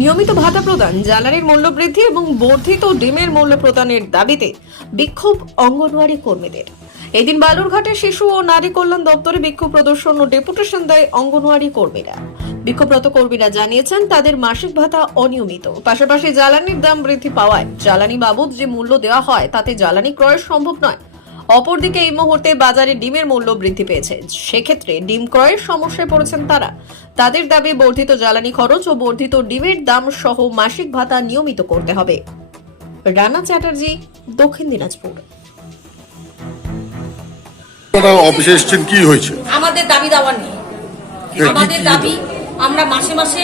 নিয়মিত ভাতা প্রদান, জ্বালানির মূল্য বৃদ্ধি এবং বর্ধিত ডিমের মূল্য প্রদানের দাবিতে বিক্ষোভ অঙ্গনওয়াড়ি কর্মীদের। এদিন বালুরঘাটে শিশু ও নারী কল্যাণ দপ্তরে বিক্ষোভ প্রদর্শন ও ডেপুটেশন দেয় অঙ্গনওয়াড়ি কর্মীরা। বিক্ষোভরত কর্মীরা জানিয়েছেন, তাদের মাসিক ভাতা অনিয়মিত। পাশাপাশি জ্বালানির দাম বৃদ্ধি পাওয়ায় জ্বালানি বাবদ যে মূল্য দেওয়া হয়, তাতে জ্বালানি ক্রয় সম্ভব নয়। অপরদিকে এই মুহূর্তে বাজারে ডিমের মূল্য বৃদ্ধি পেয়েছে। সেক্ষেত্রে ডিম ক্রয়ের সমস্যায় পড়েছেন তারা। তাদের দাবি বর্ধিত জ্বালানি খরচ ও বর্ধিত ডিমের দাম সহ মাসিক ভাতা নিয়মিত করতে হবে। রানা চ্যাটার্জি দক্ষিণ দিনাজপুর। আপনারা অফিসে এসেছেন কি হয়েছে? আমাদের দাবি দাওয়া নেই। আমাদের দাবি আমরা মাসে মাসে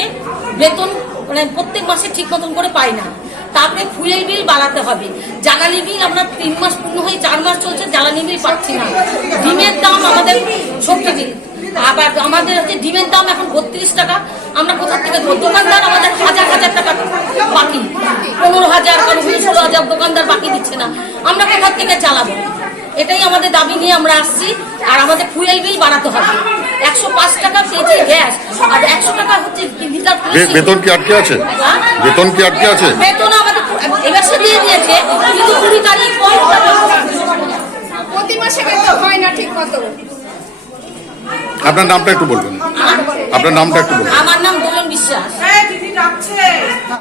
বেতন মানে প্রত্যেক মাসে ঠিক মতন করে পাই না। তারপরে ফুয়েল বিল বাড়াতে হবে। জ্বালানি বিল আমরা তিন মাস পূর্ণ হয়ে চার মাস চলছে, জ্বালানি বিল পাচ্ছি না। ডিমের দাম আমাদের সবজি বিল আবার আমাদের হচ্ছে ডিমের দাম এখন বত্রিশ টাকা। আমরা কোথা থেকে দোকানদার আমাদের হাজার হাজার টাকা বাকি। পনেরো হাজার ষোলো হাজার দোকানদার বাকি দিচ্ছে না। আমরা কোথা থেকে চালাবো? এটাই আমাদের দাবি নিয়ে আমরা আসছি। আর আমাদের ফুয়েল বিল বাড়াতে হবে। একশো পাঁচ টাকা কেজি গ্যাস আর একশো টাকা হচ্ছে লিটার বে- কেরোসিন। বেতন কি আটকে আছে? বেতন কি আটকে আছে? বেতন আমাদের এবার দিয়ে দিয়েছে কিন্তু কুড়ি তারিখ প্রতি মাসে বেতন হয় না ঠিক মতো। আপনার নামটা একটু বলবেন। আপনার নামটা একটু বলবেন। আমার নাম দোলন বিশ্বাস।